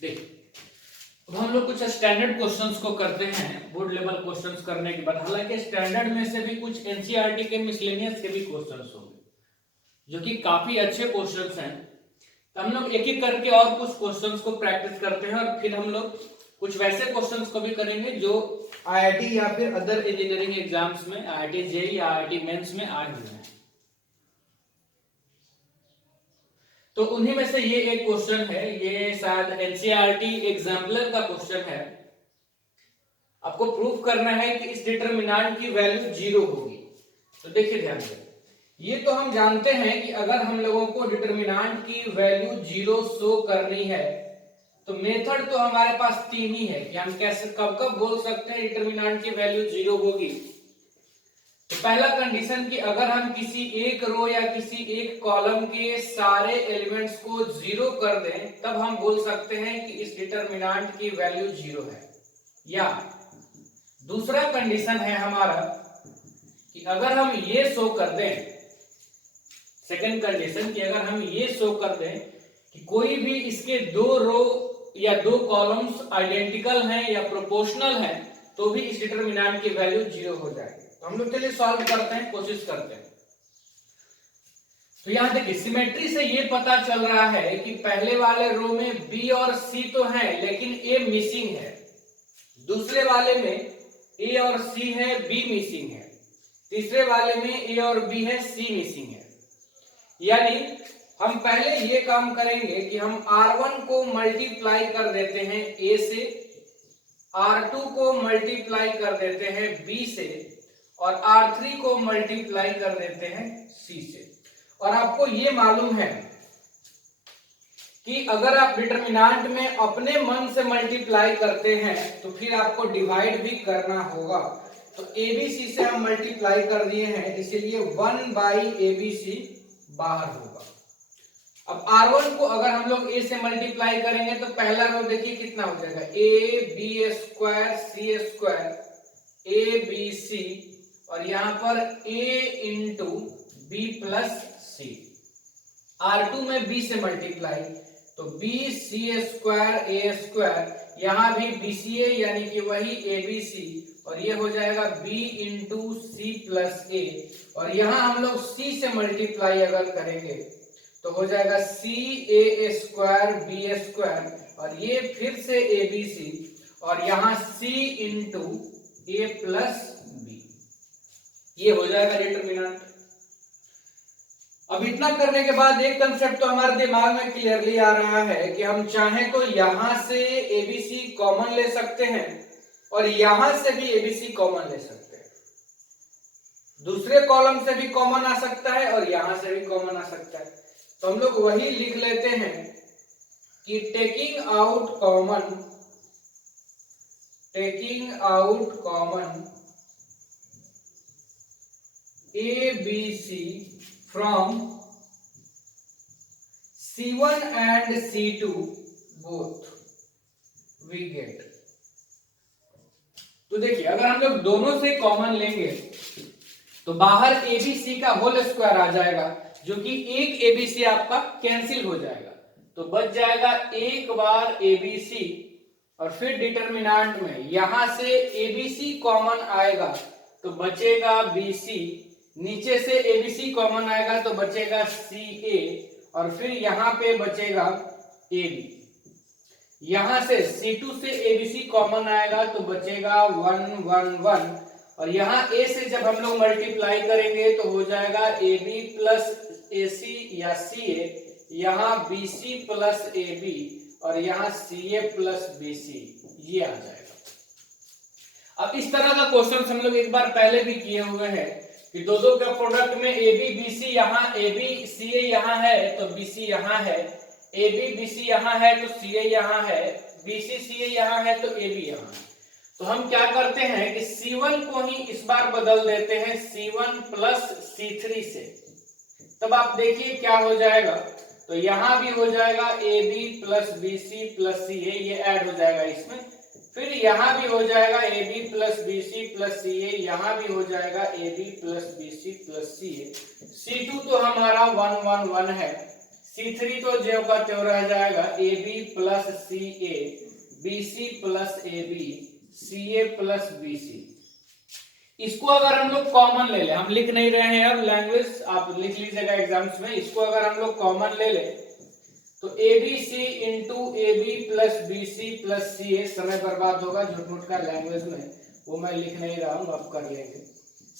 देखिए, अब हम लोग कुछ स्टैंडर्ड क्वेश्चंस को करते हैं बोर्ड लेवल क्वेश्चंस करने के बाद। हालांकि स्टैंडर्ड में से भी कुछ एनसीईआरटी के मिसलेनियस के भी क्वेश्चंस होंगे जो कि काफी अच्छे क्वेश्चंस हैं। तो हम लोग एक एक करके और कुछ क्वेश्चंस को प्रैक्टिस करते हैं और फिर हम लोग कुछ वैसे क्वेश्चंस को भी करेंगे जो आईआईटी या फिर अदर इंजीनियरिंग एग्जाम्स में, आईआईटी जेईई या आईआईटी मेंस में आए हुए हैं। तो उन्हीं में से ये एक क्वेश्चन है, ये शायद एनसीईआरटी एग्जाम्पलर का क्वेश्चन है। आपको प्रूफ करना है कि इस डिटरमिनेंट की वैल्यू 0 होगी। तो देखिए ध्यान से, ये तो हम जानते हैं कि अगर हम लोगों को डिटरमिनेंट की वैल्यू 0 शो करनी है तो मेथड तो हमारे पास तीन ही है कि हम कैसे कब कब बोल सकते हैं डिटरमिनेंट की वैल्यू 0 होगी। तो पहला कंडीशन कि अगर हम किसी एक रो या किसी एक कॉलम के सारे एलिमेंट्स को 0 कर दें तब हम बोल सकते हैं कि इस डिटरमिनेंट की वैल्यू 0 है। या दूसरा कंडीशन है हमारा कि अगर हम ये शो कर दें, सेकंड कंडीशन कि अगर हम ये शो कर दें कि कोई भी इसके दो रो या दो कॉलम्स आइडेंटिकल हैं या प्रोपोर्शनल हैं तो भी इस डिटरमिनेंट की वैल्यू 0 हो जाएगी। तो हम लोग चलिए सॉल्व करते हैं, कोशिश करते हैं। तो यहां देखिए, सिमेट्री से ये पता चल रहा है कि पहले वाले रो में बी और सी तो है लेकिन ए मिसिंग है, दूसरे वाले में ए और सी है, बी मिसिंग है, तीसरे वाले में ए और बी है, सी मिसिंग है। यानी हम पहले ये काम करेंगे कि हम R1 को मल्टीप्लाई कर देते हैं A से, R2 को मल्टीप्लाई कर देते हैं B से और R3 को मल्टीप्लाई कर देते हैं C से। और आपको ये मालूम है कि अगर आप डिटरमिनेंट में अपने मन से मल्टीप्लाई करते हैं तो फिर आपको डिवाइड भी करना होगा। तो ABC से हम मल्टीप्लाई कर दिए हैं, इसीलिए 1/ABC बाहर होगा। अब R1 को अगर हम लोग A से मल्टीप्लाई करेंगे तो पहला रो देखिए कितना हो जाएगा, AB² C² ABC और यहां पर A × B + C। R2 में B से मल्टीप्लाई तो BC² A², यहां भी BCA यानी कि वही ABC और ये हो जाएगा B × C + A और यहां हम लोग C से मल्टीप्लाई अगर करेंगे तो हो जाएगा CA² B² और ये फिर से ABC और यहां C × A + B, ये हो जाएगा डिटरमिनेंट। अब इतना करने के बाद एक कंसेप्ट तो हमारे दिमाग में क्लियरली आ रहा है कि हम चाहें तो यहां से ABC कॉमन ले सकते हैं और यहां से भी ABC कॉमन ले सकते हैं, दूसरे कॉलम से भी कॉमन आ सकता है और यहां से भी कॉमन आ सकता है। तो हम लोग वही लिख लेते हैं कि taking out common ABC from C1 and C2 both we get। तो देखिए, अगर हम लोग दोनों से कॉमन लेंगे तो बाहर ABC का होल स्क्वायर आ जाएगा जो कि एक ABC आपका कैंसिल हो जाएगा, तो बच जाएगा एक बार ABC और फिर डिटरमिनेंट में यहां से ABC कॉमन आएगा तो बचेगा BC, नीचे से ABC कॉमन आएगा तो बचेगा CA और फिर यहां पे बचेगा AB, यहां से C2 से ABC कॉमन आएगा तो बचेगा 1 1 1 और यहां A से जब हम लोग मल्टीप्लाई करेंगे तो हो जाएगा AB + AC या CA, यहां BC + AB और यहां CA + BC, ये आ जाएगा। अब इस तरह का क्वेश्चन हम लोग एक बार पहले भी किए हुए हैं कि दो का प्रोडक्ट में AB BC यहां AB CA यहां है तो BC यहां है, AB BC यहां है तो CA यहां है, BC CA यहां है तो AB यहां है। तो हम क्या करते हैं कि C1 को ही इस बार बदल देते हैं C1 + C3 से, तब आप देखिए क्या हो जाएगा। तो यहां भी हो जाएगा AB + BC + CA, ये ऐड हो जाएगा इसमें, फिर यहां भी हो जाएगा AB + BC + CA, यहां भी हो जाएगा AB + BC + CA। C2 तो हमारा 1 1 1 है, C3 तो ज्यों का त्यों रह जाएगा, AB plus CA, BC plus AB, CA plus BC। इसको अगर हम लोग कॉमन ले ले, हम लिख नहीं रहे हैं अब लैंग्वेज, आप लिख लीजिएगा एग्जाम्स में, इसको अगर हम लोग कॉमन ले ले तो ABC into AB plus BC plus CA, समय बर्बाद होगा झूठ मूठ का लैंग्वेज में, वो मैं लिख नहीं रहा हूं, अब कर लेंगे।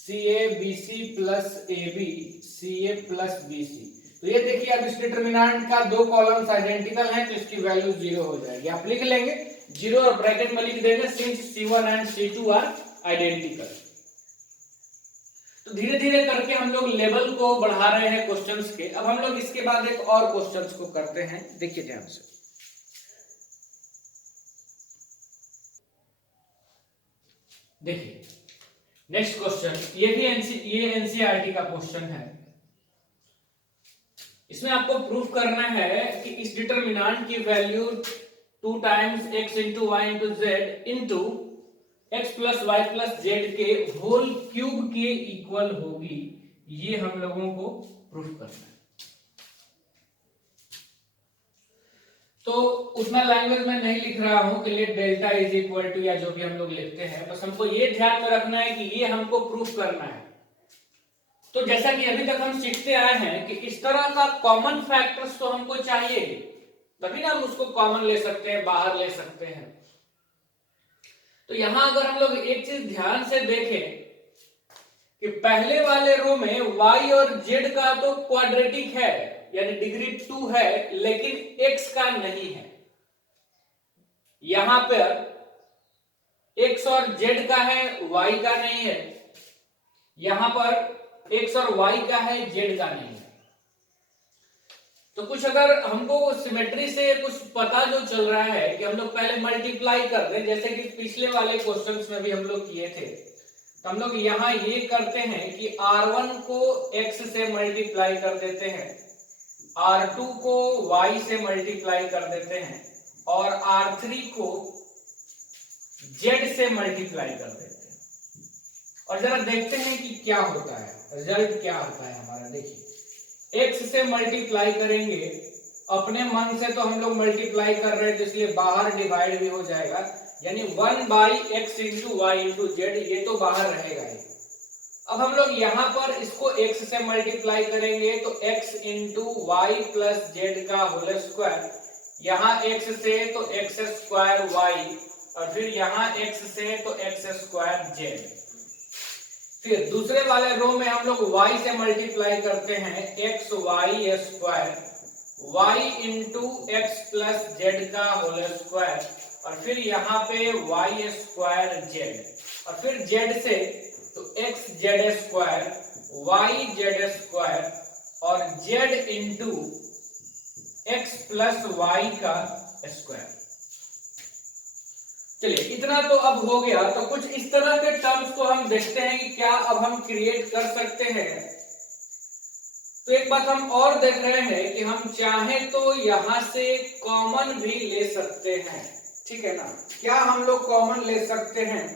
CA BC plus AB CA plus BC। तो ये देखिए अब इस डिटरमिनेंट का दो कॉलम्स आइडेंटिकल हैं तो इसकी वैल्यू 0 हो जाएगी। आप लिख लेंगे 0 और ब्रैकेट में लिख देंगे since C1 and C2 are identical. तो धीरे धीरे करके हम लोग लेवल को बढ़ा रहे हैं क्वेश्चंस के। अब हम लोग इसके बाद एक और क्वेश्चंस को करते हैं, देखिए ध्यान से। देखिए नेक्स्ट क्वेश्चन, ये एनसीईआरटी का क्वेश्चन है। इसमें आपको प्रूफ करना है कि इस डिटरमिनेंट की value 2 times x into y into z into x plus y plus z के होल क्यूब के इक्वल होगी। ये हम लोगों को प्रूफ करना है। तो उतना लैंग्वेज में नहीं लिख रहा हूं कि let delta is equal to या जो भी हम लोग लिखते हैं, बस हमको ये ध्यान में रखना है कि ये हमको प्रूफ करना है। तो जैसा कि अभी तक हम सीखते आए हैं कि इस तरह का कॉमन फैक्टर्स तो हमको चाहिए, तभी ना हम उसको कॉमन ले सकते हैं, बाहर ले सकते हैं। तो यहां अगर हम लोग एक चीज ध्यान से देखें कि पहले वाले रो में y और z का तो क्वाड्रेटिक है, यानी डिग्री 2 है, लेकिन x का नहीं है। यहां पर x और z का है, y का नहीं है। यहां पर x और y का है, z का नहीं है। तो कुछ अगर हमको सिमेट्री से कुछ पता जो चल रहा है कि हम लोग पहले मल्टीप्लाई कर दें, जैसे कि पिछले वाले क्वेश्चंस में भी हम लोग किए थे, तो हम लोग यहां ये करते हैं कि R1 को x से मल्टीप्लाई कर देते हैं, R2 को y से मल्टीप्लाई कर देते हैं और R3 को z से मल्टीप्लाई कर देते हैं। और जरा देखते हैं कि क्या होता है, रिजल्ट क्या आता है हमारा। देखिए x से मल्टीप्लाई करेंगे, अपने मन से तो हम लोग मल्टीप्लाई कर रहे हैं तो इसलिए बाहर डिवाइड भी हो जाएगा, यानी 1 by x into y into z, ये तो बाहर रहेगा ही। अब हम लोग यहां पर इसको x से मल्टीप्लाई करेंगे तो x into y plus z का होल स्क्वायर, यहां x से तो एक्स स्क्वायर वाई, और फिर यहां x से तो एक्स स्क्वायर जेड। फिर दूसरे वाले रो में हम लोग y से मल्टीप्लाई करते हैं, x y square, y into x plus z का होल स्क्वायर, और फिर यहाँ पे वाई स्क्वायर जेड, और फिर जेड से तो X Z square, Y Z square, और Z into x plus Y का स्क्वायर। चलिए इतना तो अब हो गया। तो कुछ इस तरह के टर्म्स को हम देखते हैं कि क्या अब हम क्रिएट कर सकते हैं। तो एक बात हम और देख रहे हैं कि हम चाहें तो यहां से कॉमन भी ले सकते हैं, ठीक है ना। क्या हम लोग कॉमन ले सकते हैं?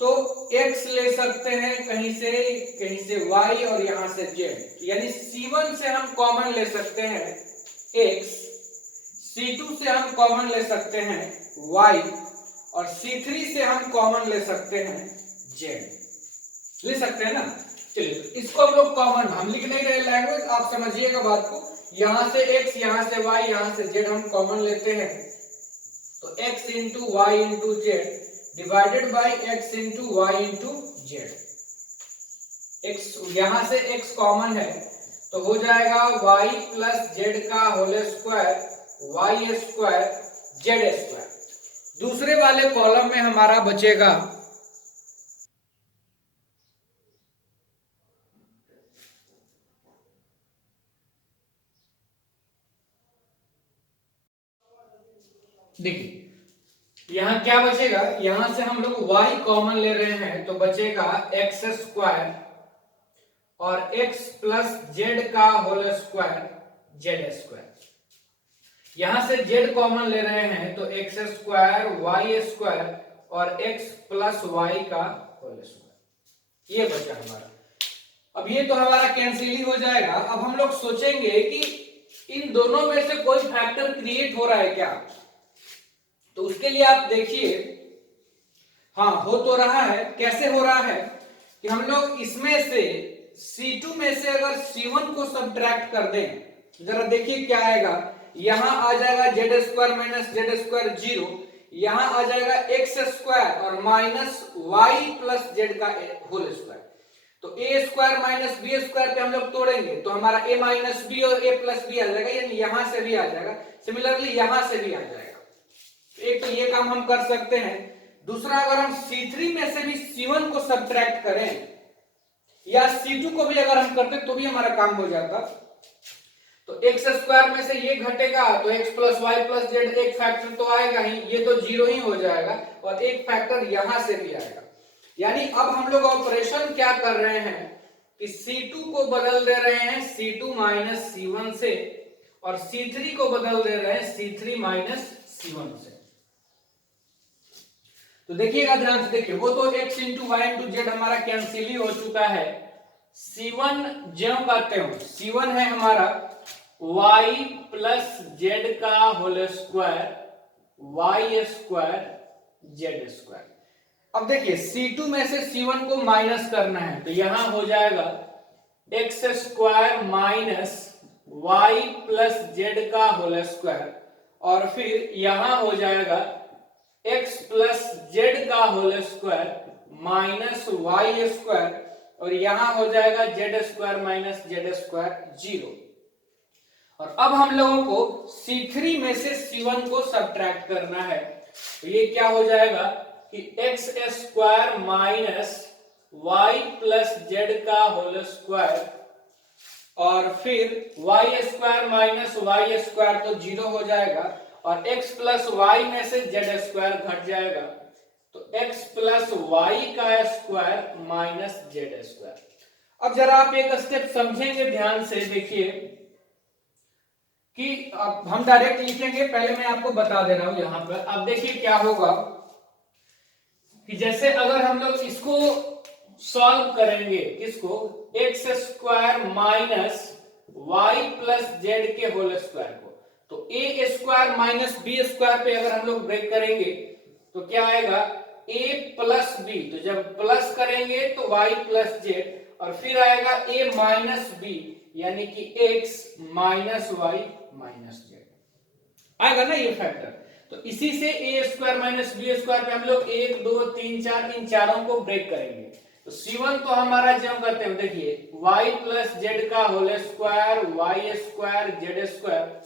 तो x ले सकते हैं कहीं से y और यहां से z, यानी C1 से हम कॉमन ले सकते हैं x, C2 से हम कॉमन ले सकते हैं y, और C3 से हम कॉमन ले सकते हैं z। ले सकते हैं ना। चलिए इसको हम लोग कॉमन, हम लिख नहीं रहे लैंग्वेज, आप समझिएगा बात को। यहां से x, यहां से y, यहां से z हम कॉमन लेते हैं, तो x into y into z divided by x into y into z. x यहां से x कॉमन है तो हो जाएगा y प्लस जेड का whole square, y square z square. दूसरे वाले कॉलम में हमारा बचेगा देखिए यहां क्या बचेगा, यहां से हम लोग y कॉमन ले रहे हैं तो बचेगा एक्स स्क्वायर और x प्लस जेड का होल स्क्वायर जेड स्क्वायर। यहां से z कॉमन ले रहे हैं तो एक्स स्क्वायर वाई स्क्वायर और x प्लस वाई का होल स्क्वायर। ये बचा हमारा। अब ये तो हमारा कैंसिल ही हो जाएगा। अब हम लोग सोचेंगे कि इन दोनों में से कोई फैक्टर क्रिएट हो रहा है क्या? तो उसके लिए आप देखिए, हाँ हो तो रहा है। कैसे हो रहा है कि हम लोग इसमें से C2 में से अगर C1 को सब्ट्रैक्ट कर दें, जरा देखिए क्या आएगा। यहां आ जाएगा z square minus z square 0, यहां आ जाएगा एक्स स्क्वायर और माइनस वाई प्लस जेड का होल स्क्वायर। तो ए स्क्वायर माइनस बी स्क्वायर पे हम लोग तोड़ेंगे तो हमारा ए माइनस बी और ए प्लस बी आ जाएगा, यानी यहां से भी आ जाएगा, सिमिलरली यहां से भी आ जाएगा। एक तो ये काम हम कर सकते हैं। दूसरा, अगर हम C3 में से भी C1 को सब्ट्रैक्ट करें या C2 को भी अगर हम करते तो भी हमारा काम हो जाता। तो एक्स स्क्वायर में से ये घटेगा तो x plus y plus z, एक फैक्टर तो आएगा ही, ये तो 0 ही हो जाएगा, और एक फैक्टर यहां से भी आएगा। यानी अब हम लोग ऑपरेशन क्या कर रहे हैं कि C2 को बदल दे रहे हैं C2 माइनस C1 से, और C3 को बदल दे रहे हैं C3 माइनस C1 से। तो देखिएगा ध्यान से, देखिए वो तो x into y into z हमारा कैंसिल ही हो चुका है। C1 ज्यों का त्यों, C1 है हमारा y प्लस जेड का whole square y square z square. अब देखिए C2 में से C1 को माइनस करना है तो यहां हो जाएगा x square minus y plus z का होल स्क्वायर, और फिर यहां हो जाएगा x प्लस जेड का whole square minus y square, और यहां हो जाएगा z square minus z square 0। और अब हम लोगों को C3 में से C1 को सब्ट्रैक्ट करना है तो ये क्या हो जाएगा कि x square minus y plus z का होल स्क्वायर, और फिर y square minus y square तो 0 हो जाएगा, और x प्लस वाई में से जेड स्क्वायर घट जाएगा तो x प्लस वाई का स्क्वायर माइनस जेड स्क्वायर। अब जरा आप एक स्टेप समझेंगे ध्यान से, देखिए कि अब हम डायरेक्ट लिखेंगे, पहले मैं आपको बता दे रहा हूं यहां पर। अब देखिए क्या होगा कि जैसे अगर हम लोग इसको सॉल्व करेंगे, किसको, x square minus y plus z के होल स्क्वायर को, तो ए स्क्वायर माइनस बी स्क्वायर पे अगर हम लोग ब्रेक करेंगे तो क्या आएगा, ए प्लस बी, तो जब प्लस करेंगे तो वाई प्लस जेड, और फिर आएगा ए माइनस बी यानी कि x minus y minus z आएगा ना ये फैक्टर। तो इसी से a square minus b square पे हम लोग 1 2 3 4 इन चारों को ब्रेक करेंगे। तो C1 तो हमारा जब करते हैं, देखिए y प्लस जेड का whole square y square z square,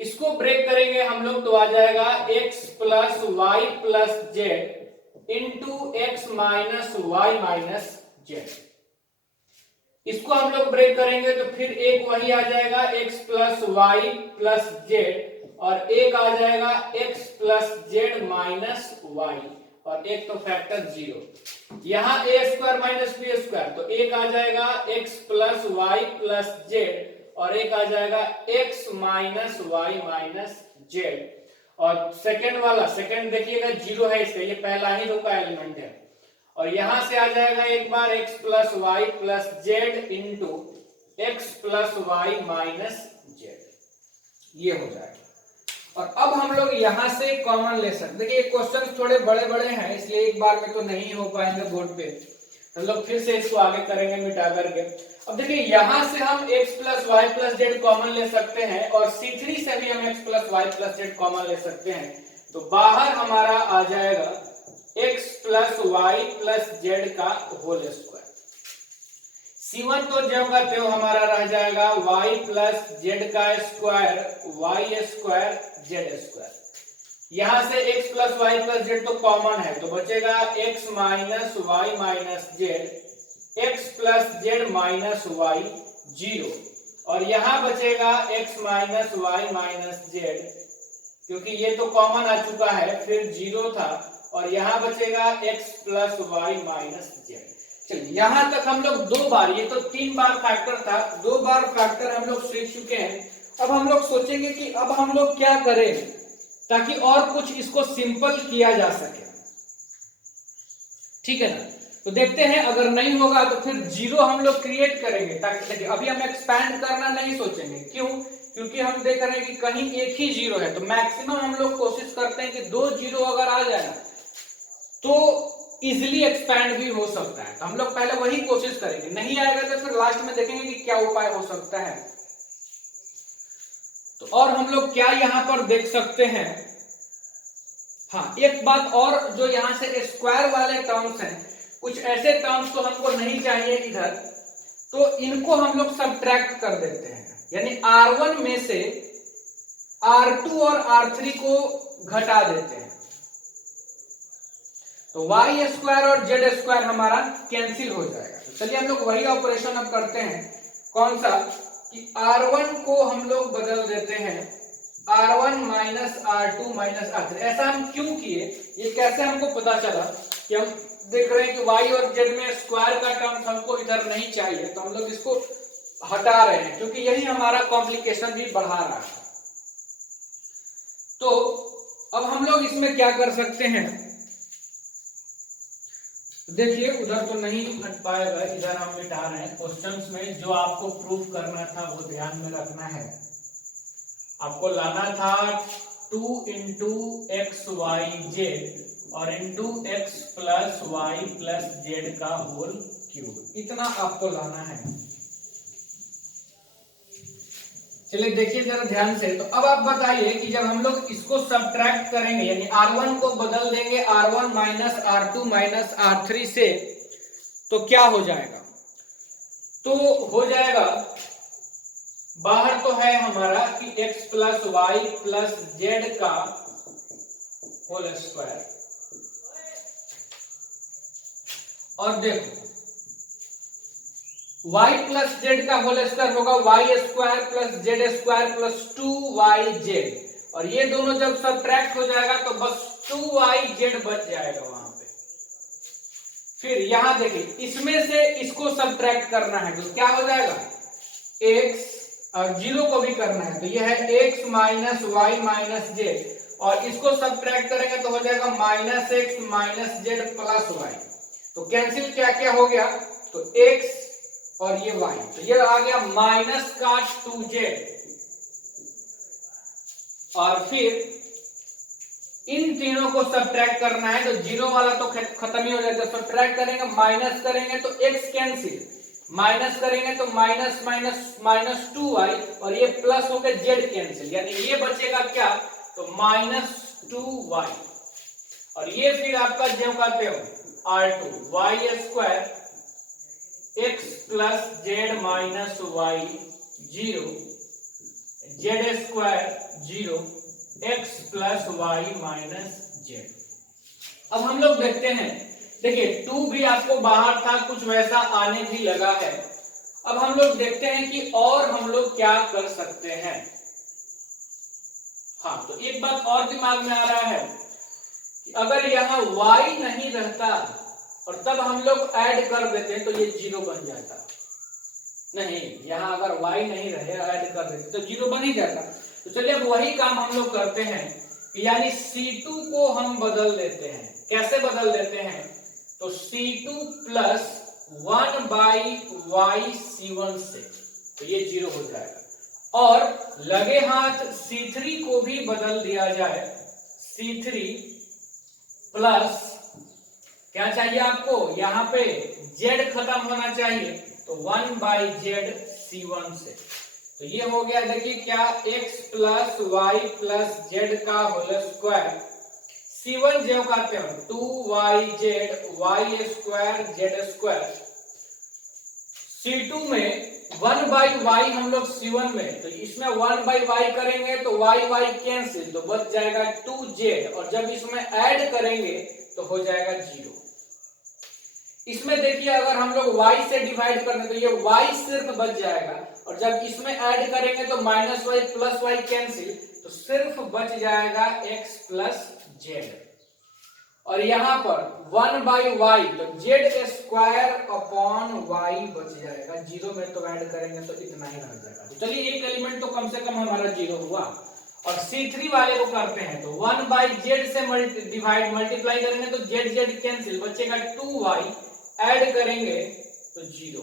इसको ब्रेक करेंगे हम लोग तो आ जाएगा x plus y plus z into x minus y minus z. इसको हम लोग ब्रेक करेंगे तो फिर एक वही आ जाएगा x plus y plus z, और एक आ जाएगा x plus z minus y, और एक तो फैक्टर 0। यहां a square minus b square, तो एक आ जाएगा x plus y plus z, और एक आ जाएगा x minus y minus z. और सेकंड वाला, सेकंड देखिएगा 0 है इसका, ये पहला ही रो का एलिमेंट है, और यहां से आ जाएगा एक बार x plus y plus z into x plus y minus z, ये हो जाएगा। और अब हम लोग यहां से कॉमन ले सकते, देखिए क्वेश्चन थोड़े बड़े बड़े हैं इसलिए एक बार में तो नहीं हो पाएंगे बोर्ड पे, हम लोग फिर से इसको आगे करेंगे मिटा करके। अब देखिए यहां से हम x plus y plus z common ले सकते हैं, और C3 से भी हम x plus y plus z common ले सकते हैं, तो बाहर हमारा आ जाएगा x plus y plus z का होल स्क्वायर। C1 तो जब का त्यों हमारा रह जाएगा y प्लस जेड का square y square z square. यहां से x plus y plus z तो कॉमन है तो बचेगा x minus y minus z x plus z minus y 0, और यहां बचेगा x minus y minus z, क्योंकि ये तो कॉमन आ चुका है, फिर 0 था, और यहां बचेगा x plus y minus z. चलिए यहां तक हम लोग 2 बार, ये तो 3 बार फैक्टर था, 2 बार फैक्टर हम लोग सीख चुके हैं। अब हम लोग सोचेंगे कि अब हम लोग क्या करें ताकि और कुछ इसको सिंपल किया जा सके, ठीक है ना। तो देखते हैं, अगर नहीं होगा तो फिर 0 हम लोग क्रिएट करेंगे, ताकि देखिए अभी हम एक्सपैंड करना नहीं सोचेंगे। क्यों? क्योंकि हम देख रहे हैं कि कहीं एक ही 0 है, तो मैक्सिमम हम लोग कोशिश करते हैं कि 2 0 अगर आ जाए ना तो इजिली एक्सपैंड भी हो सकता है। तो हम लोग पहले वही कोशिश करेंगे, नहीं आएगा तो फिर लास्ट में देखेंगे कि क्या उपाय हो सकता है। तो और हम लोग क्या यहां पर देख सकते हैं, हाँ एक बात और, जो यहां से स्क्वायर वाले टर्म्स हैं, कुछ ऐसे टर्म्स तो हमको नहीं चाहिए इधर, तो इनको हम लोग सब्ट्रैक्ट कर देते हैं, यानी R1 में से R2 और R3 को घटा देते हैं, तो y स्क्वायर और z स्क्वायर हमारा कैंसिल हो जाएगा। तो चलिए हम लोग वही ऑपरेशन अब करते हैं, कौन सा, कि R1 को हम लोग बदल देते हैं R1 minus R2 minus R3। ऐसा हम क्यों किए, ये कैसे हमको पता चला कि हम देख रहे हैं कि y और z में स्क्वायर का टर्म हमको इधर नहीं चाहिए, तो हम लोग इसको हटा रहे हैं, क्योंकि यही हमारा कॉम्प्लिकेशन भी बढ़ा रहा है। तो अब हम लोग इसमें क्या कर सकते हैं, देखिए उधर तो नहीं हट पाएगा, इधर हम मिटा रहे हैं। क्वेश्चंस में जो आपको प्रूफ करना था वो ध्यान में रखना है। आपको लाना था 2 इंटू एक्स वाई जेड और into x plus y plus z का होल क्यूब, इतना आपको लाना है। चलिए देखिए जरा ध्यान से। तो अब आप बताइए कि जब हम लोग इसको सब्ट्रैक्ट करेंगे, यानी R1 को बदल देंगे R1 minus R2 minus R3 से, तो क्या हो जाएगा, तो हो जाएगा, बाहर तो है हमारा कि x plus y plus z का होल स्क्वायर, और देखो y प्लस जेड का होल स्क्वायर होगा y square plus z square plus 2yz, और ये दोनों जब सब्ट्रैक्ट हो जाएगा तो बस 2yz बच जाएगा वहां पे। फिर यहां देखिए, इसमें से इसको सब्ट्रैक्ट करना है तो क्या हो जाएगा, x, और 0 को भी करना है तो यह है x minus y minus z, और इसको सब्ट्रैक्ट करेंगे तो हो जाएगा minus x minus z plus y. तो कैंसिल क्या क्या हो गया, तो x और ये y, तो ये आ गया माइनस का 2z, और फिर इन तीनों को सब्ट्रैक्ट करना है, तो 0 वाला तो खत्म ही हो जाएगा, सब्ट्रैक्ट करेंगे, माइनस करेंगे तो x कैंसिल, माइनस करेंगे तो माइनस माइनस माइनस 2y, और ये प्लस हो गया z कैंसिल, यानी ये बचेगा क्या, तो माइनस 2y, और ये फिर आपका जो कहते हो R2 y square x plus z minus y 0, जेड square 0, x plus y minus z. अब हम लोग देखते हैं, देखिए 2 भी आपको बाहर था, कुछ वैसा आने भी लगा है। अब हम लोग देखते हैं कि और हम लोग क्या कर सकते हैं। हाँ, तो एक बात और दिमाग में आ रहा है कि अगर यहाँ y नहीं रहता और तब हम लोग ऐड कर देते हैं तो ये 0 बन जाता, नहीं यहाँ अगर y नहीं रहे ऐड कर देते तो 0 बन ही जाता। तो चलिए अब वही काम हम लोग करते हैं, यानी C2 को हम बदल देते हैं। कैसे बदल देते हैं, तो C2 plus 1 by Y C1 से, तो ये 0 हो जाएगा, और लगे हाथ C3 को भी बदल दिया जाए, C3 प्लस क्या चाहिए आपको, यहाँ पे z खत्म होना चाहिए, तो 1 बाई जेड C1 से, तो ये हो गया देखिए क्या, x plus y plus z का होल स्क्वायर, C1 जो कहते हैं 2yz Y square z square, C2 में 1 बाई वाई हम लोग C1 में, तो इसमें 1 बाई वाई करेंगे तो y y कैंसिल, तो बच जाएगा 2z, और जब इसमें ऐड करेंगे तो हो जाएगा 0। इसमें देखिए अगर हम लोग y से डिवाइड करें तो ये y सिर्फ बच जाएगा, और जब इसमें ऐड करेंगे तो minus y plus y cancel, तो सिर्फ बच जाएगा x प्लस जेड, और यहाँ पर 1 बाई वाई, तो जेड स्क्वायर अपॉन वाई बच जाएगा, 0 में तो ऐड करेंगे तो इतना ही रह जाएगा। तो चलिए एक एलिमेंट तो कम से कम हमारा 0 हुआ, और C3 वाले को करते हैं तो 1 बाई जेड से मल्टीप्लाई करेंगे तो जेड जेड कैंसिल, बचेगा 2y ऐड करेंगे तो 0,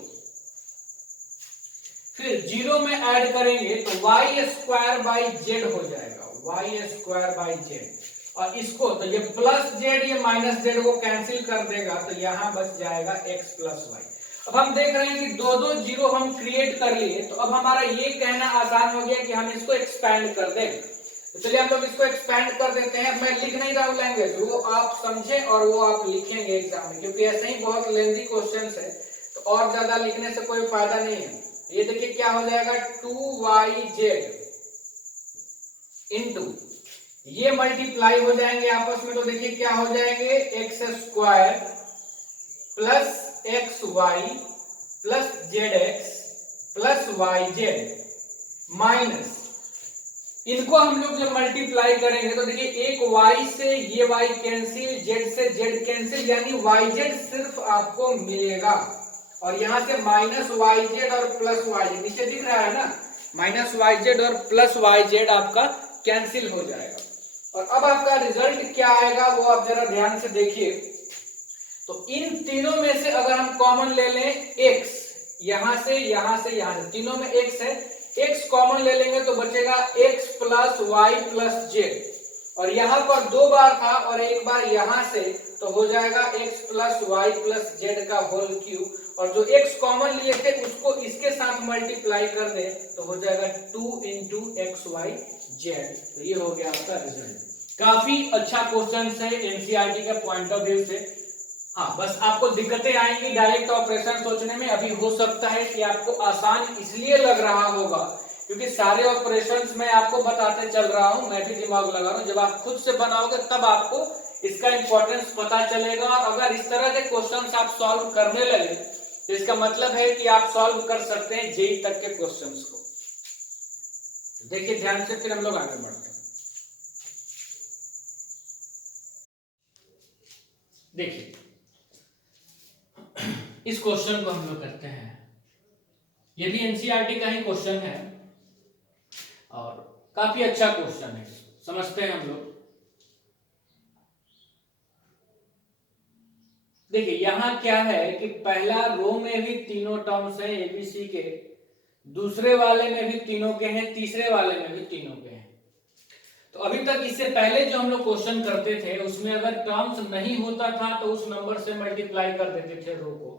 फिर 0 में ऐड करेंगे तो वाई स्क्वायर बाई जेड हो जाएगा, वाई स्क्वायर बाई जेड, और इसको तो ये प्लस जेड ये माइनस जेड को कैंसिल कर देगा, तो यहां बच जाएगा x प्लस वाई। अब हम देख रहे हैं कि दो दो जीरो हम क्रिएट कर लिए, तो अब हमारा ये कहना आसान हो गया कि हम इसको एक्सपैंड कर दें। तो चलिए हम लोग इसको एक्सपैंड कर देते हैं। मैं लिख नहीं रहा हूं लैंग्वेज, वो आप समझें और वो आप लिखेंगे एग्जाम में, क्योंकि ऐसे ही बहुत लेंथी क्वेश्चंस है, तो और ज्यादा लिखने से कोई फायदा नहीं है। ये देखिए क्या हो जाएगा, 2yz इंटू ये मल्टीप्लाई हो जाएंगे आपस में, तो देखिए क्या हो जाएंगे, x square plus x y plus z x plus y z minus, इनको हम लोग जब मल्टीप्लाई करेंगे तो देखिए एक y से ये y कैंसिल, z से z कैंसिल, यानी yz सिर्फ आपको मिलेगा, और यहां से माइनस yz और प्लस yz नीचे दिख रहा है ना, माइनस yz और प्लस yz आपका कैंसिल हो जाएगा। और अब आपका रिजल्ट क्या आएगा वो आप जरा ध्यान से देखिए। तो इन तीनों में से अगर हम कॉमन ले लें x, यहां से यहां से यहां से, तीनों में x है, x कॉमन ले लेंगे तो बचेगा x plus y plus z, और यहां पर दो बार था और एक बार यहां से, तो हो जाएगा x plus y plus z का होल क्यूब, और जो x कॉमन लिए थे उसको इसके साथ मल्टीप्लाई कर दे तो हो जाएगा 2 इंटू एक्स वाई जेड। तो ये हो गया आपका रिजल्ट। काफी अच्छा क्वेश्चन है एनसीईआरटी के पॉइंट ऑफ व्यू से। हाँ, बस आपको दिक्कतें आएंगी डायरेक्ट ऑपरेशन सोचने में। अभी हो सकता है कि आपको आसान इसलिए लग रहा होगा क्योंकि सारे ऑपरेशंस मैं आपको बताते चल रहा हूं, मैं भी दिमाग लगा रहा हूं। जब आप खुद से बनाओगे तब आपको इसका इंपॉर्टेंस पता चलेगा, और अगर इस तरह के क्वेश्चंस आप सॉल्व करने लगे तो इसका मतलब है कि आप सॉल्व कर सकते हैं जेई तक के क्वेश्चंस को। देखिए ध्यान से, फिर हम लोग आगे बढ़ते हैं। देखिए इस क्वेश्चन को हम लोग करते हैं, ये भी एनसीईआरटी का ही क्वेश्चन है और काफी अच्छा क्वेश्चन है, समझते हैं हम लोग। देखिए यहां क्या है कि पहला रो में भी तीनों टर्म्स हैं एबीसी के, दूसरे वाले में भी तीनों के हैं, तीसरे वाले में भी तीनों के हैं। तो अभी तक इससे पहले जो हम लोग क्वेश्चन करते थे उसमें अगर टर्म्स नहीं होता था तो उस नंबर से मल्टीप्लाई कर देते थे रो को,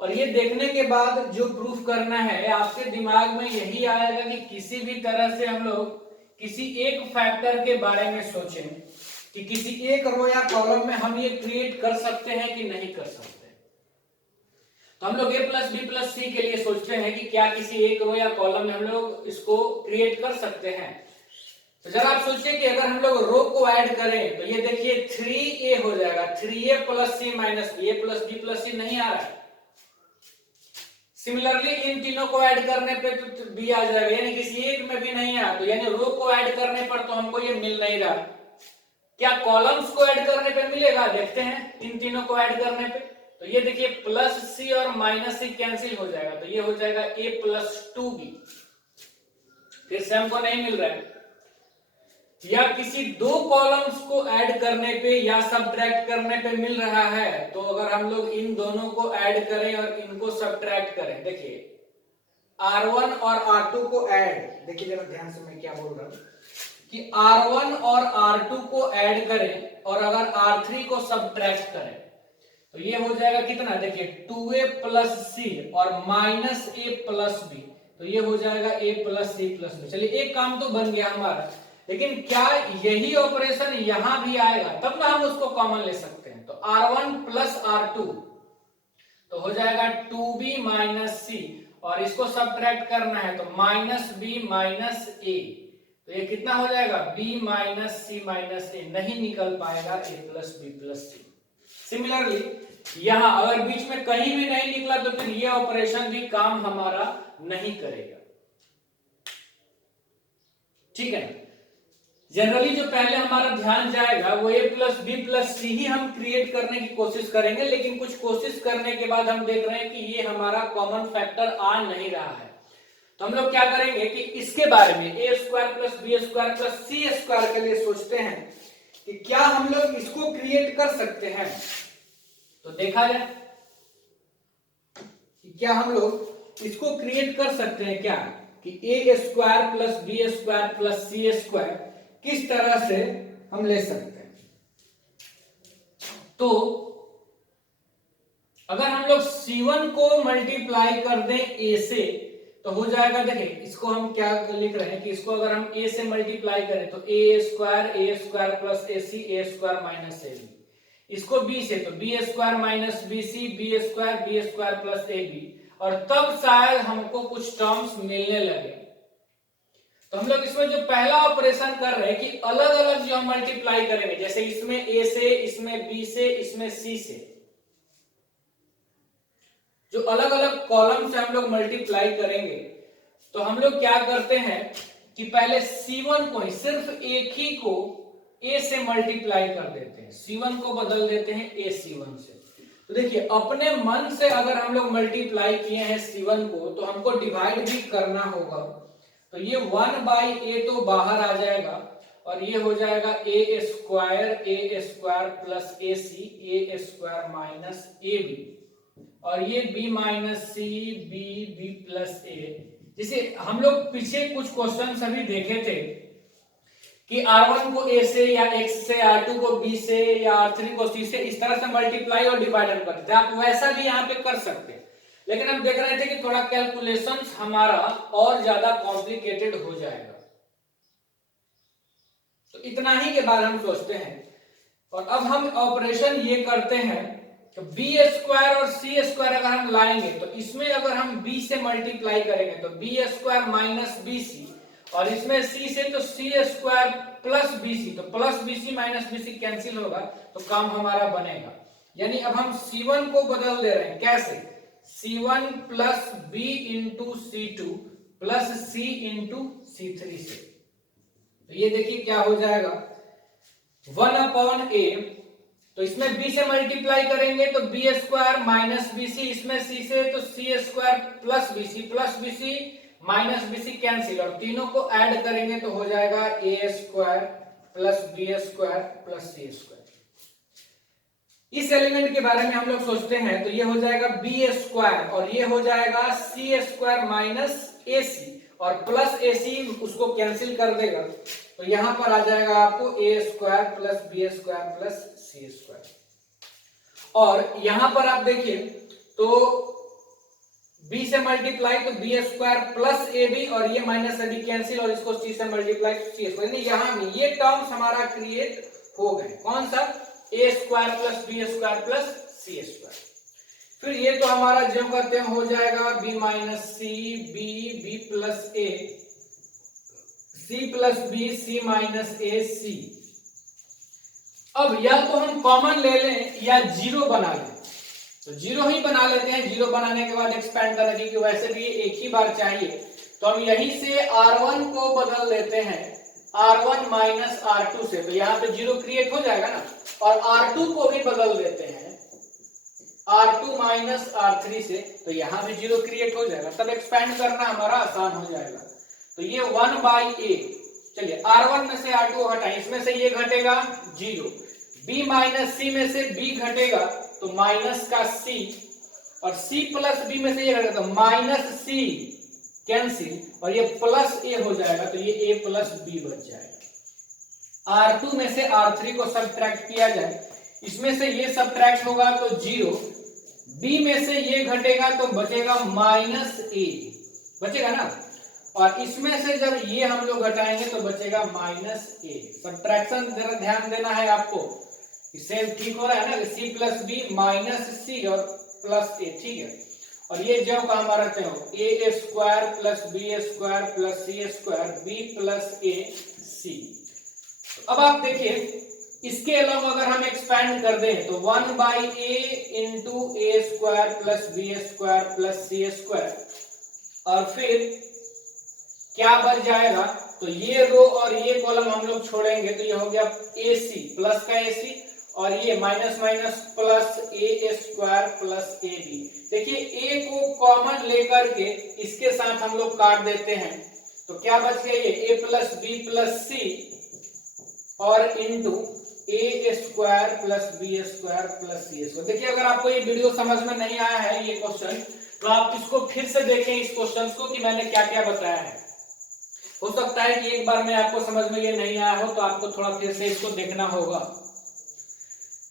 और ये देखने के बाद जो प्रूफ करना है आपके दिमाग में यही आएगा कि किसी भी तरह से हम लोग किसी एक फैक्टर के बारे में सोचें कि किसी एक रो या कॉलम में हम ये क्रिएट कर सकते हैं कि नहीं कर सकते। तो हम लोग a प्लस बी प्लस सी के लिए सोचते हैं कि क्या किसी एक रो या कॉलम में हम लोग इसको क्रिएट कर सकते हैं। तो जरा आप सोचिए कि अगर हम लोग रो को ऐड करें तो ये देखिए 3a हो जाएगा, 3a plus C minus B, a plus B plus C नहीं आ रहा है। सिमिलरली इन तीनों को ऐड करने पे तो b आ जाएगा, यानी किसी एक में भी नहीं आ, तो यानी रो को ऐड करने पर तो हमको ये मिल नहीं रहा। क्या कॉलम्स को ऐड करने पे मिलेगा, देखते हैं इन तीनों को ऐड करने पे। तो ये देखिए प्लस सी और माइनस सी कैंसिल हो जाएगा, तो ये हो जाएगा a प्लस 2b, फिर से हमको नहीं मिल रहा है। या किसी दो कॉलम्स को ऐड करने पे या सब्ट्रैक्ट करने पे मिल रहा है, तो अगर हम लोग इन दोनों को ऐड करें और इनको सब्ट्रैक्ट करें, देखिए R1 और R2 को ऐड, देखिए जरा ध्यान से मैं क्या बोल रहा हूं कि R1 और R2 को ऐड करें और अगर R3 को सब्ट्रैक्ट करें तो ये हो जाएगा कितना, देखिए 2a प्लस सी और माइनस a प्लस बी, तो ये हो जाएगा a plus c plus b. चलिए एक काम तो बन गया हमारा, लेकिन क्या यही ऑपरेशन यहां भी आएगा, तब ना हम उसको कॉमन ले सकते हैं। तो R1 प्लस R2 तो हो जाएगा 2b माइनस सी, और इसको सब्ट्रैक्ट करना है तो माइनस बी माइनस ए, तो ये कितना हो जाएगा b minus c minus a, नहीं निकल पाएगा a plus B plus c. Similarly यहां अगर बीच में कहीं भी नहीं निकला तो फिर ये ऑपरेशन भी काम हमारा नहीं करेगा, ठीक है। जनरली जो पहले हमारा ध्यान जाएगा वो a प्लस बी प्लस सी ही हम क्रिएट करने की कोशिश करेंगे, लेकिन कुछ कोशिश करने के बाद हम देख रहे हैं कि ये हमारा कॉमन फैक्टर आ नहीं रहा है। तो हम लोग क्या करेंगे कि इसके बारे में a square plus B square plus C square के लिए सोचते हैं कि क्या हम लोग इसको क्रिएट कर सकते हैं। तो देखा जाए क्या हम लोग इसको क्रिएट कर सकते हैं क्या कि A square plus B square plus C square किस तरह से हम ले सकते हैं। तो अगर हम लोग C1 को मल्टीप्लाई कर दें A से तो हो जाएगा, देखिए इसको हम क्या लिख रहे हैं कि इसको अगर हम A से मल्टीप्लाई करें तो ए square plus A C A square minus A B, इसको B से तो B square minus B C B square plus A B, और तब शायद हमको कुछ टर्म्स मिलने लगे। तो हम लोग इसमें जो पहला ऑपरेशन कर रहे हैं कि अलग अलग जो हम मल्टीप्लाई करेंगे, जैसे इसमें A से, इसमें B से, इसमें C से, जो अलग अलग कॉलम से हम लोग मल्टीप्लाई करेंगे तो हम लोग क्या करते हैं कि पहले C1 को ही, सिर्फ एक ही को A से मल्टीप्लाई कर देते हैं, C1 को बदल देते हैं A C1 से। तो देखिए अपने मन से अगर हम लोग मल्टीप्लाई किए हैं C1 को तो हमको डिवाइड भी करना होगा। तो ये 1/a तो बाहर आ जाएगा और ये हो जाएगा A square plus A C A square minus A B, और ये b minus C B plus A. जैसे हम लोग पीछे कुछ क्वेश्चन अभी देखे थे कि R1 को A से या X से, R2 को B से या R3 को C से, इस तरह से मल्टीप्लाई और डिवाइड करते थे। आप वैसा भी यहाँ पे कर सकते हैं, लेकिन हम देख रहे थे कि थोड़ा कैलकुलेशंस हमारा और ज्यादा कॉम्प्लिकेटेड हो जाएगा। तो इतना ही के बाद हम सोचते हैं, और अब हम ऑपरेशन ये करते हैं तो बी स्क्वायर और सी स्क्वायर अगर हम लाएंगे तो इसमें अगर हम b से मल्टीप्लाई करेंगे तो B square minus B c, और इसमें c से तो सी स्क्वायर प्लस बी सी, तो plus B C minus B C cancel होगा तो काम हमारा बनेगा। यानी अब हम C1 को बदल दे रहे हैं, कैसे? C1 plus b into C2 plus c into C3 से। तो ये देखिए क्या हो जाएगा 1/a, तो इसमें b से मल्टीप्लाई करेंगे तो B square minus B C, इसमें c से तो सी square plus B C minus B C cancel, और तीनों को ऐड करेंगे तो हो जाएगा A square plus B square plus C square. इस एलिमेंट के बारे में हम लोग सोचते हैं तो ये हो जाएगा बी स्क्वायर और ये हो जाएगा सी स्क्वायर माइनस ए सी, और प्लस ए सी उसको कैंसिल कर देगा तो यहां पर आ जाएगा आपको A square plus B square plus C square. और यहां पर आप देखिए तो b से मल्टीप्लाई तो B square plus A B, और ये माइनस ए बी कैंसिल, और इसको c से मल्टीप्लाई तो सी स्क्वायर। यहां भी ये टर्म्स हमारा क्रिएट हो गए, कौन सा? A square plus B square plus C square. फिर ये तो हमारा जो करते हैं हो जाएगा B minus C B plus A, C plus B C minus A C. अब या तो हम कॉमन ले लें या जीरो बना लें, तो जीरो ही बना लेते हैं। जीरो बनाने के बाद एक्सपेंड करना, क्योंकि वैसे भी एक ही बार चाहिए, तो हम यहीं से R1 को बदल देते हैं R1 माइनस R2 से, तो यहाँ पे जीरो क्रिएट हो जाएगा ना, और R2 को भी बदल देते हैं R2 माइनस R3 से, तो यहाँ भी जीरो क्रिएट हो जाएगा। तब एक्सपेंड करना हमारा आसान हो जाएगा। तो ये 1/a, चलिए R1 में से R2 हटाएं, इसमें से ये घटेगा जीरो, b माइनस सी में से b घटेगा तो माइनस का c, और c प्लस b में से ये घटेगा तो माइनस c कैंसिल, और ये प्लस a हो जाएगा तो ये a प्लस b बच जाएगा। R2 में से R3 को सब्ट्रैक्ट किया जाए, इसमें से ये सब्ट्रैक्ट होगा तो जीरो, b में से ये घटेगा तो बचेगा माइनस a, बचेगा ना, और इसमें से जब ये हम लोग घटाएंगे तो बचेगा माइनस a। सब्ट्रैक्शन जरा ध्यान देना है आपको, सेम ठीक हो रहा है ना, c प्लस बी माइनस सी और प्लस a, ठीक है। और ये जो का हमारा A square plus B square plus C square B plus A C. अब आप देखिए इसके अलावा अगर हम एक्सपैंड कर दें तो 1/a into A square plus B square plus C square, और फिर क्या बच जाएगा? तो ये रो और ये कॉलम हम लोग छोड़ेंगे तो ये हो गया ए सी प्लस का ए सी, और ये minus minus plus a square plus A b. देखिए a को कॉमन लेकर के इसके साथ हम लोग काट देते हैं तो क्या बच गया? ये a plus B plus C और into A square plus B square plus C square. देखिए अगर आपको ये वीडियो समझ में नहीं आया है ये क्वेश्चन, तो आप इसको फिर से देखें इस क्वेश्चन को कि मैंने क्या क्या बताया है। हो सकता है कि एक बार में आपको समझ में ये नहीं आया हो, तो आपको थोड़ा फिर से इसको देखना होगा।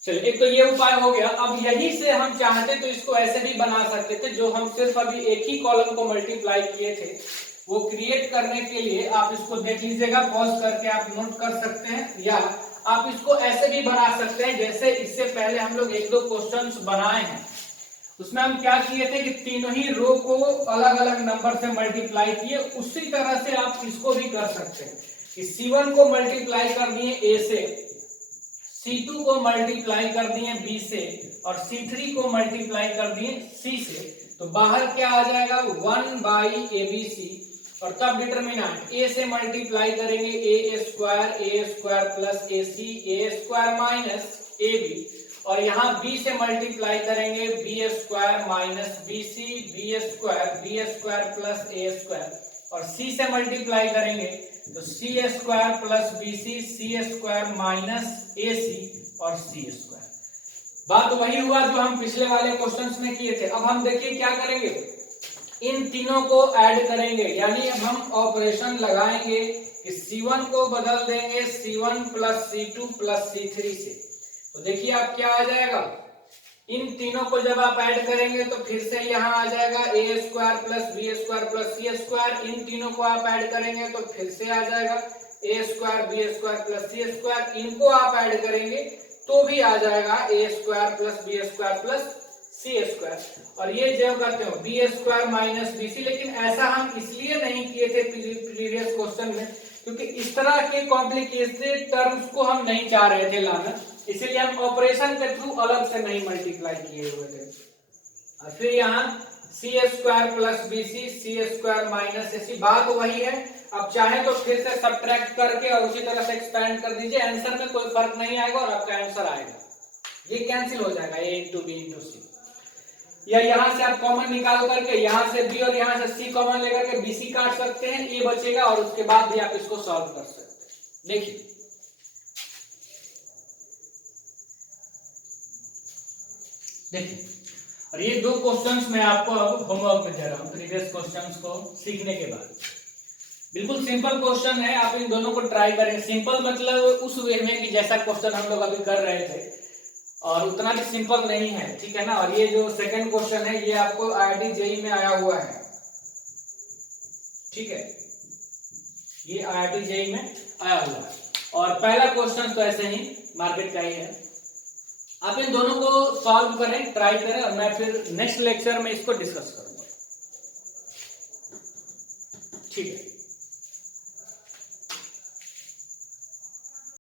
चलिए, एक तो ये उपाय हो गया। अब यही से हम चाहते तो इसको ऐसे भी बना सकते थे, जो हम सिर्फ अभी एक ही कॉलम को मल्टीप्लाई किए थे, वो क्रिएट करने के लिए आप इसको देख लीजिएगा, पॉज करके आप नोट कर सकते हैं, या आप इसको ऐसे भी बना सकते हैं जैसे इससे पहले हम लोग एक दो क्वेश्चंस बनाए हैं। उसमें हम क्या किए थे कि तीनों ही रो को अलग अलग नंबर से मल्टीप्लाई किए, उसी तरह से आप इसको भी कर सकते हैं कि C1 को मल्टीप्लाई कर दिए A से, C2 को मल्टीप्लाई कर दिए B से, और C3 को मल्टीप्लाई कर दिए C से। तो बाहर क्या आ जाएगा, 1/ABC, और तब डिटरमिनेंट A से मल्टीप्लाई करेंगे a square plus AC a square minus AB, और यहाँ B से मल्टीप्लाई करेंगे B square minus BC square plus A square, और C से मल्टीप्लाई करेंगे तो C square plus BC C square minus AC और C स्क्वायर। बात वही हुआ जो हम पिछले वाले क्वेश्चंस में किए थे। अब हम देखिए क्या करेंगे, इन तीनों को ऐड करेंगे, यानी अब हम ऑपरेशन लगाएंगे कि C1 को बदल देंगे C1 plus C2 plus C3 से। तो देखिए आप क्या आ जाएगा, इन तीनों को जब आप ऐड करेंगे तो फिर से यहाँ आ जाएगा a square plus b square plus c square. इन तीनों को आप ऐड करेंगे तो फिर से आ जाएगा a square b square plus c square. इनको आप ऐड करेंगे तो भी आ जाएगा a square plus b square plus c square. और ये जो करते हो b स्क्वायर माइनस bc, लेकिन ऐसा हम इसलिए नहीं किए थे प्रीवियस क्वेश्चन में क्योंकि इस तरह के कॉम्प्लिकेटेड टर्म्स को हम नहीं चाह रहे थे लाना, इसीलिए हम ऑपरेशन के थ्रू अलग से नहीं मल्टीप्लाई किए हुए थे। और फिर यहाँ C square plus BC C square minus AC, बात वही है। अब चाहे तो फिर से सब्ट्रैक्ट करके और उसी तरह से एक्सपेंड कर दीजिए, आंसर में कोई फर्क नहीं आएगा और आपका आंसर आएगा, ये कैंसिल हो जाएगा a इंटू बी इंटू सी। या यहाँ से आप कॉमन निकाल करके यहाँ से B और यहाँ से C कॉमन लेकर के BC काट सकते हैं, ये बचेगा, और उसके बाद भी आप इसको सॉल्व कर सकते हैं। देखिए और ये दो क्वेश्चंस मैं आपको अब होमवर्क में दे रहा हूं प्रीवियस क्वेश्चंस को सीखने के बाद। बिल्कुल सिंपल क्वेश्चन है, आप इन दोनों को ट्राई करेंगे। सिंपल मतलब उस वे में कि जैसा क्वेश्चन हम लोग अभी कर रहे थे, और उतना भी सिंपल नहीं है, ठीक है ना। और ये जो सेकंड क्वेश्चन है ये आपको IIT JEE में आया हुआ है, ठीक है, ये IIT JEE में आया हुआ है। और पहला क्वेश्चन तो ऐसे ही मार्केट का ही है। आप इन दोनों को सॉल्व करें, ट्राई करें, और मैं फिर नेक्स्ट लेक्चर में इसको डिस्कस करूंगा, ठीक है।